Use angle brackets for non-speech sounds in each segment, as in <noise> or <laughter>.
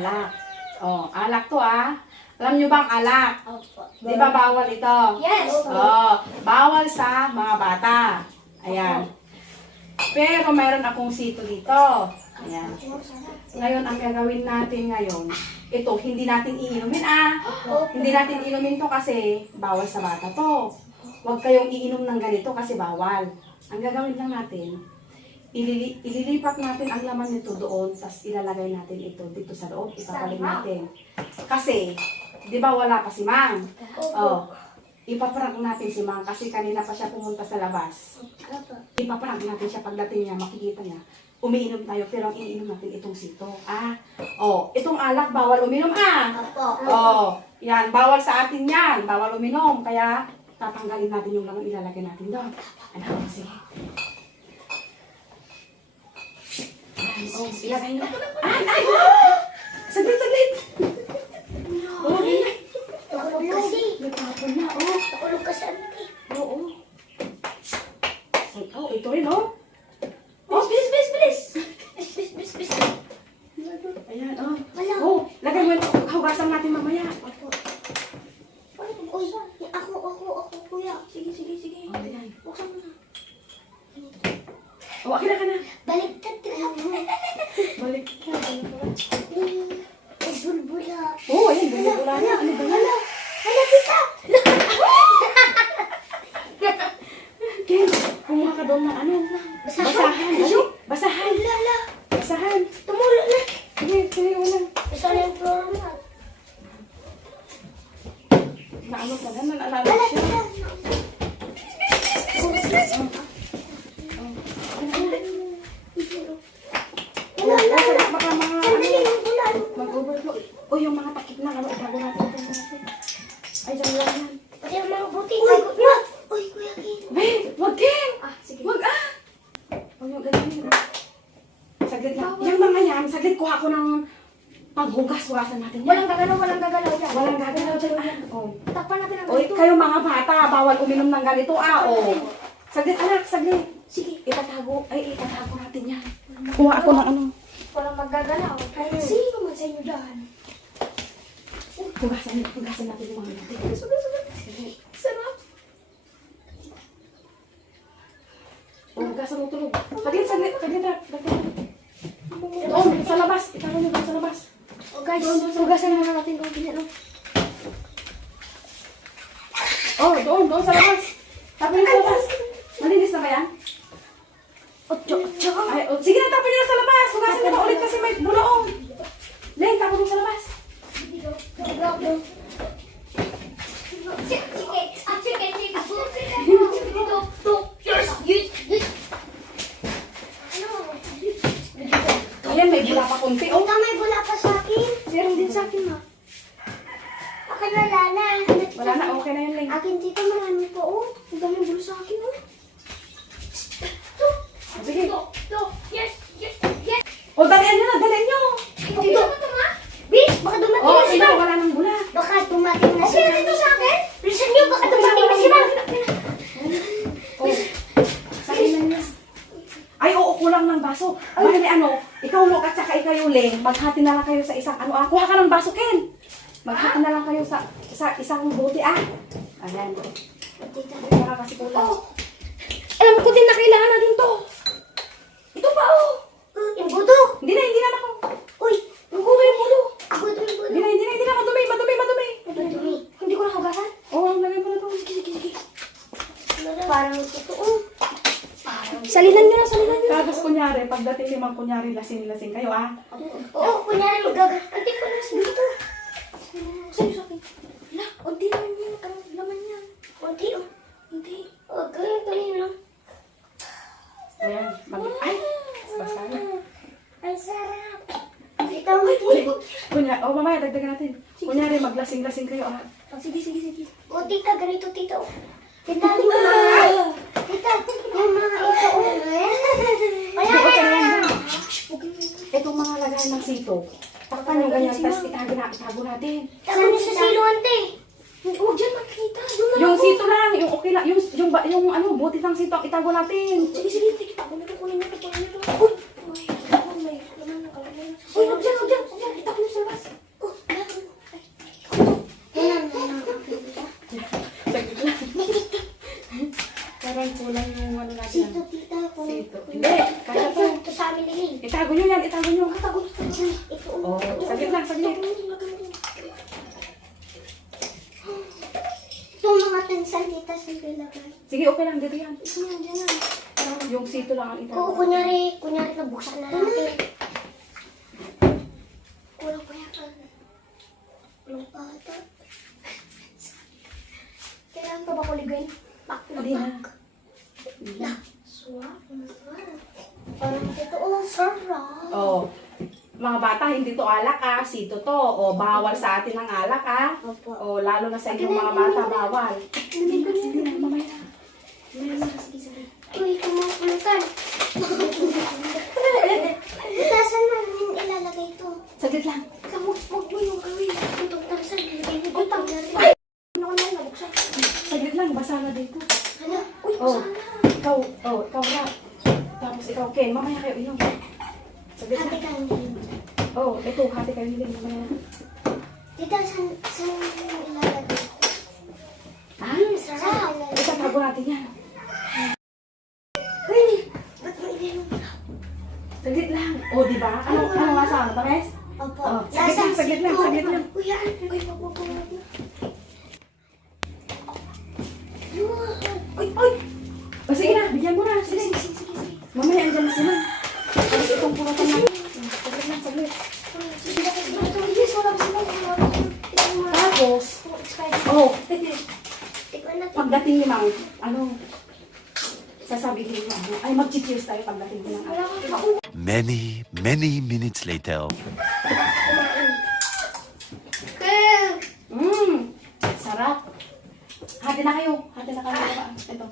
alak. Oh, alak to ah. Alam nyo bang alak? Opo. Di ba bawal ito? Yes. Oh, bawal sa mga bata. Ayan. Pero mayroon akong sito dito. Ayan. Ngayon, ang gagawin natin ngayon, ito, hindi natin iinumin ah. Hindi natin inumin to kasi bawal sa bata to. Huwag kayong iinom ng ganito kasi bawal. Ang gagawin lang natin, ilili- ililipat natin ang laman nito doon, tapos ilalagay natin ito dito sa loob, ipapalit natin. Kasi, di ba wala pa si Mang? Oh, ipaprank natin si Mang kasi kanina pa siya pumunta sa labas. Ipaprank natin siya pagdating niya, makikita niya. Umiinom tayo pero ang iniinom natin itong sito. Ah, oh, itong alak bawal uminom ah. Oh, yan, bawal sa atin yan. Bawal uminom. Kaya, tatanggalin natin yung laman, ilalagay natin doon. Ano, sige. Oh, nyo. Ay, ay! Saglit, saglit! Oh, ay, Nakulog kasi. Nagtapon na, oh. Nakulog kasi ante. Oo. Ay, Oh, ito rin, oh. Oh, bilis, bilis, bilis. Bilis, bilis, bilis, bilis. Ayan, oh. Wala. Oh, lagay mo. Hugasan natin mamaya. Opo. Uy, ako, ako, ako, kuya. Sige, sige, sige. Oh, ayan. Buksan mo na. Oh, akin na ka na. Baliktad ka. Balik ka. Ay, bulbula. Oh, ayan. Bumubula na. Ano ba yan? Hala, tita. Ken, kumuha ka doon ng ano? Basahan. Basahan. Ano? Basahan. Lala. Basahan. Tumulo na. Sige, sige, wala. Na yung floor mat. Naano ka na? Naalala Hala, siya. tita. Oh, Wala, oh, wala. baka mga Sandali, ano, yung bulan. mag-overflow. Oh, yung mga takip na, ano, itago natin. itago natin. Ay, dyan lang yan. Pati yung mga buti. Tago niyo. Uy, kuya King. Ben, wag Ken! Ah, sige. Wag ah! Huwag yung ganyan. Saglit lang. Yung mga yan, saglit kuha ko ng panghugas-hugasan natin. Walang gagalaw, walang gagalaw yan. Walang gagalaw dyan. Ah, oh. Takpan natin ang Oy, ganito. kayo mga bata, bawal uminom ng ganito ah, oh. Saglit anak, saglit. Sige. Itatago, ay itatago natin yan. Kuha ako ng ano. Walang magagalaw. Sino man sa inyo dyan? Hugasan, hugasan natin yung mga natin. Sige. Sarap. Oh, hugasan mo tulog. Saglit, saglit, saglit na. Doon, sa labas. Itago nyo doon sa labas. Guys, hugasan muna natin kung pinano. Oh, doon, doon sa labas. Tapos nyo sa labas. Malinis na ba yan? Otso, otso. Ay, oh, sige na, tapon nyo sa labas. Hugasan nyo na ulit kasi may buloong. Len, tapon mo sa labas. Ayan, may bula pa kunti. Oh, Ikaw may bula pa sa akin. Meron din sa akin, ma. Akin wala na. wala na. Okay na yun, Len. Akin dito marami pa, oh. Ang daming bula sa akin, oh. To, Sige. to, to, yes, yes, yes. Oh, dalian nyo na, dalian nyo. Dito, ito, ma. Bis, baka dumating Oh, na si ina, Ma. wala nang bula. Baka dumating na si Ma. Okay, dito sa akin. Listen nyo, baka dumating na si Ma. Oh, sa akin na yun. Ay, oo, kulang ng baso. Bali, ano, ikaw, Lok, at saka ikaw yung Len, maghati na lang kayo sa isang, ano, ah, kuha ka ng baso, Ken. Maghati na lang kayo sa, sa isang bote, ah. Ayan. Kaya kasi kulang. Oh, alam ko din na kailangan natin to. Ito pa, oh. yung buto. Hindi na, hindi na ako. Uy, yung buto, yung buto. Buto, yung buto. Hindi na, hindi na, hindi na. Madumi, madumi, madumi. Madumi. Hindi ko nahugasan. Oo, oh, lagay mo na doon. Sige, sige, sige. Parang totoo. Salinan nyo na, salinan nyo na. Tapos kunyari, pagdating limang kunyari, lasing-lasing kayo, ah. Oo, kunyari magagat. Antik ko na sa dito. Sa'yo sa akin. Hala, unti naman yun. Ang laman yan. Unti, oh. Unti. Oh, ganyan, ganyan lang. Ayan, mag... Ay, basta na. Ang sarap. Ito, unti. Kunyari, oh, mamaya, dagdagan natin. Kunyari, maglasing-lasing kayo, ah. Oh, sige, sige, sige. O, tita, ganito, tita. oh. Tita, mga... <laughs> Tita, yung mga ito. oh. Wala Hindi, okay na. na yan. Itong mga lagay ng sito. Takpan yung ganyan, tapos itago, na, itago natin. Saan sa silo, ante? Huwag dyan makikita. Yung sito lang, yung okay lang, yung, yung, yung ano, buti ng sito, itago natin. Sige, sige, sige. Tago na ito, kunin na ito, kunin na ito. Uy, uy. itago nyo yan, itago nyo. Tago na tago. Ito. Oh, saglit lang, saglit. Ito mga tansan kita sa ilagay. Sige, okay lang, dito yan. Ito yan, dyan yan. Yung sito lang ang Oo, itago. kunyari, kunyari nabuksan na natin. Kulang pa yan. Kulang pa ito. Kailangan pa ba kuligay? Pak na pak. Na. Swak na swak. Parang ito, oh, sarap. Oh, mga bata, hindi to alak ah, sito to. O, bawal sa atin ang alak ah. Opo. O, lalo na sa inyong mga bata, bawal. Sige na, sige na, mamaya. Uy, kumukulutan. Tasan na yung ilalagay ito? Saglit lang. Kamuk, wag mo yung gawin. Itong tasan, ilagay mo dito. Ay! Ano ka na, nabuksan. Saglit lang, basa na dito. Hala, uy, Oh. sana. Ikaw, oh, ikaw na. Tapos ikaw, Ken, mamaya kayo inom. Saglit Hati ka hindi. Oh, ito, hati kayo din, mamaya. Tita, san yung ilalagay? Ah, Hmm, sarap. ito, tago natin yan. Uy, ba't mo ininom? Saglit lang. Oh, di ba? Ano, ano nga sa Tames? Opo. Oh, saglit lang, saglit lang, saglit lang. Uy, yan. Uy, wag mo ko wag mo. Uy, uy. O, sige na, bigyan mo na. Sige, Sige, sige, sige, sige. Mamaya, andyan na sila. Tapos itong pulutan na. Saglit lang, saglit. Sige, sige, sige. Yes, wala ko sila. Wala ko sila. Tingnan mo. Tapos, Oh, expired. oh, Tikman natin. pagdating ni Mang, ano, sasabihin mo, ano, ay mag-cheers tayo pagdating ko ng Wala ko makuha. Many, many minutes later. Kel! Mmm, sarap. Hati na kayo, hati na kayo. Ito.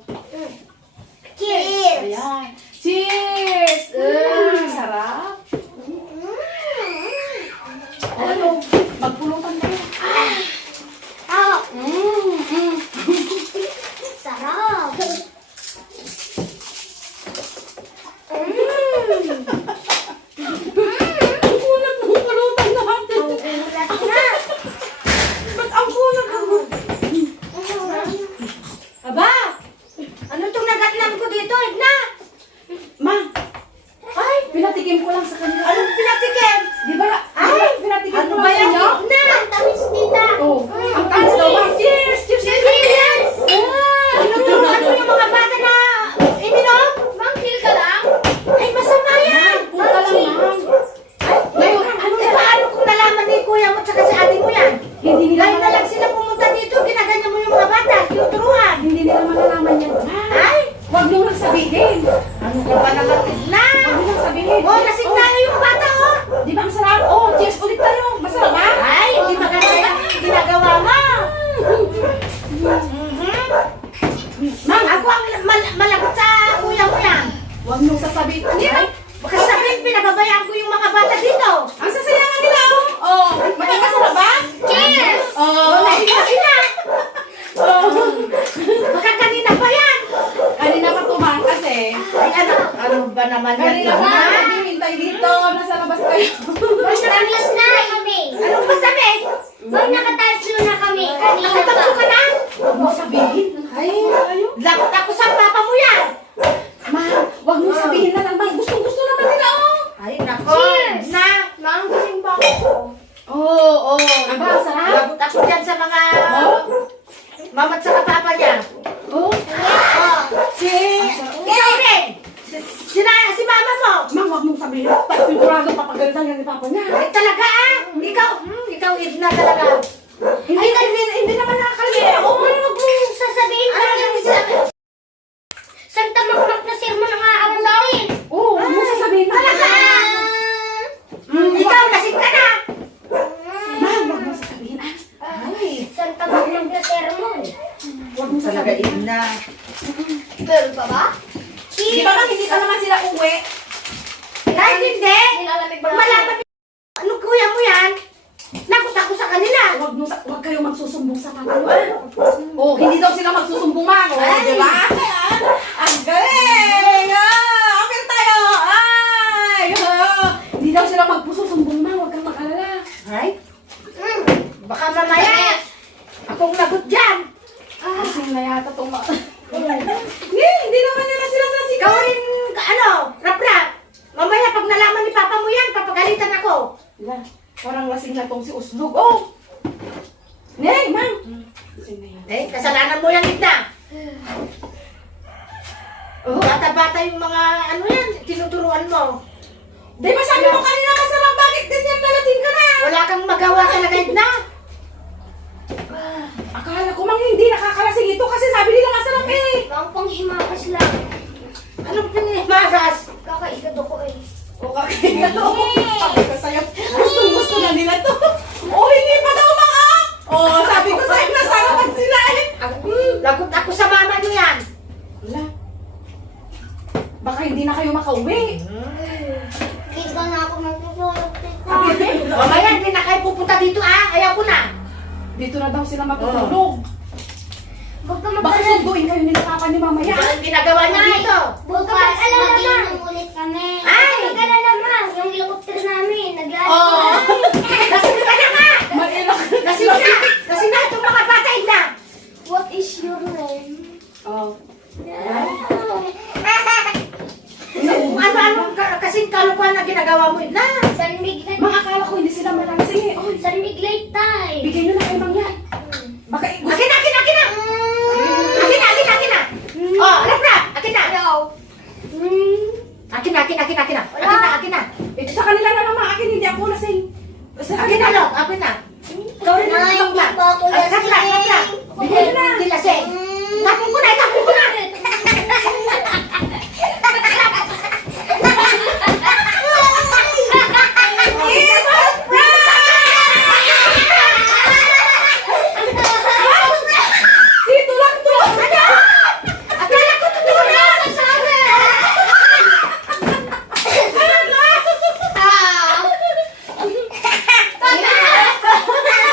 Cheers! Ayan. Cheers! Mm, sarap. O, ano, magpulutan kayo. Ah! Mmm, mm. Sarap! Ang kulat ng pulutan natin. Ulat na! Ba't ang kulat ng Aba! Ano itong nagatlam ko dito, Edna? Ma! Ay, pinatikim ko lang sa kanila. Anong pinatikim? Di ba? Ay, pinatikim Ano ko ba lang sa yan, inyo. Edna? Ang tamis, tita! Oh, ang tamis daw ba? Cheers! Cheers! Cheers! Tinuturuan mo yung mga bata na iminom? Mangkil ka lang? Ay, masama yan! Puta lang, ma'am. Ngayon, ano Eh, paano kung nalaman ni kuya mo at saka si ate mo yan? Hindi nila Ngayon na lang sila pumunta dito, ginaganyan mo yung mga bata, tinuturuan. Hindi nila malalaman yan. Ay! Huwag nyo lang sabihin. Ano ka ba naman, Edna? Huwag nyo lang sabihin. Oh, lasing na yung bata, oh! Di ba ang sarap? Oh, cheers ulit tayo. Masarap ba? Ay, hindi maganda yung ginagawa mo. Ma'am, Ako ang mal- malagot sa kuya mo yan. huwag nyo sasabihin. Hindi ba? Baka sabihin, pinababayaan ko yung mga bata dito. Ang sasayangan nila, oh. Oh, magkakasarap ba? Cheers! Oh, Oh, nahiya sila. oh. Baka kanina pa yan. Kanina pa ano, ano ba naman yan? Kanina pa Edna? naghihintay dito. Nasa labas kayo. Tamis na kami. Anong pasabi? Ma'am, nakatatlo na kami. Kanina Nakatatlo ka na? Huwag mo sabihin. Ay. Lakot ako sa papa mo yan. Ma'am, huwag mo sabihin na lang. Ma'am, gustong-gusto naman nila, oh. Ay, nako. Cheers! Na. Ma'am, gising ba ako? Oo, oh, oh. Aba, sarap. Lakot ako dyan sa mga mama at saka papa niya. Oh, Oh. si... Ikaw rin. Si, sina, si mama mo. Ma'am, huwag mong sabihin. Papagalitan yan ni Papa niya. Ay, talaga ah. Ikaw, hmm, ikaw Edna talaga. Hindi, hindi, hindi naman nakakalimutan. Ano mo sasabihin ka lang sa... Santa Makmak na sermon ang aabutin. Oo, huwag mo sasabihin. Talaga? Hmm, ikaw, lasing ka na. Ma'am, huwag mo sasabihin. Ah, Ay, Santa Makmak na sermon. huwag mo sasabihin. Edna. Meron pa ba? Di ba ma'am, hindi pa naman sila uwi? Kahit hindi. Nilalamig Pag malaman ni- ano kuya mo yan, nakot ako sa kanila. Huwag mo, huwag kayo magsusumbong sa mo. Oh, hindi daw sila magsusumbong, ma'am. Oh, di ba? Ayan. Ang galing! Ah, okay tayo! Ay! ah. Hindi daw sila magpususumbong, ma'am. Huwag kang mag-alala. Ay, hmm, baka mamaya, akong lagot dyan. Kasing na yata itong mga... Hindi, hindi naman nila sila Ikaw sasigaw. rin, ano, rap-rap. Mamaya pag nalaman ni Papa Wala. Parang lasing na tong si Uslog. Oh! Neng, ma'am! Lasing na yan. Eh, kasalanan mo yan, Edna. Oh. Bata-bata yung mga ano yan, tinuturuan mo. Di ba sabi mo kanina masarap? Bakit ganyan nalasing ka na? Wala kang magawa talaga, Edna. Akala ko mang hindi nakakalasing ito kasi sabi nila masarap eh. Ang panghimakas lang. Anong pinimasas? Kakaigad ako eh. O kakaiga to. <laughs> Sabi ko sa'yo, gustong gusto na nila to. O hindi pa daw Oh. Akin na, akin na, akin na, akin na. Akin na, akin na. Ito sa kanila na naman akin, hindi ako lasing. Sa Akin na, Lok. Akin na. Ikaw rin ang hindi pa ako Ah, Kapla, lasing. kapla. Bigyan na. Hindi lasing. Tapon ko na, tapon ko na. Sito lang to. Akala ko totoo na.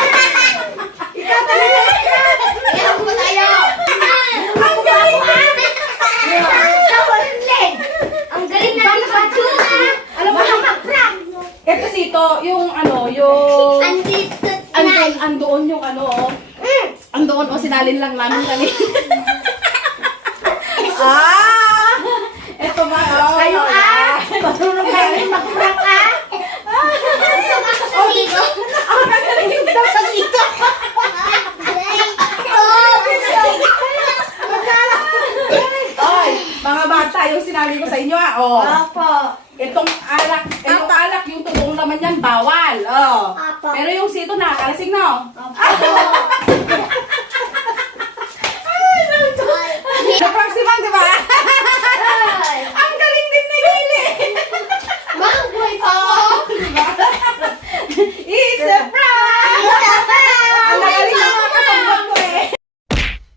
Ikaw talaga. Ayaw mo tayo. Ang galing ha. Ikaw rin, Len. Ang galing natin mag-tuna. Alam mo na mag-prank. Ito sito, yung ano, yung... Andito. Andun, andoon yung ano, oh. Andoon, oh, sinalin lang namin <laughs> kanina. <laughs> ah! Ito ba, oh. Kayo ah. Marunong kayo mag-prank ah. Sigo. Ako nagaling daw sa sito. <laughs> Oy, mga bata, yung sinabi ko sa inyo, ah, oh. Opo. Itong alak, itong Apa. alak, yung tubong naman yan, bawal. Oh. Apa. Pero yung sito na, alasing na. Oh. Naproximan. Ang galing din ni Lily. Eh. Mang pa. It's a!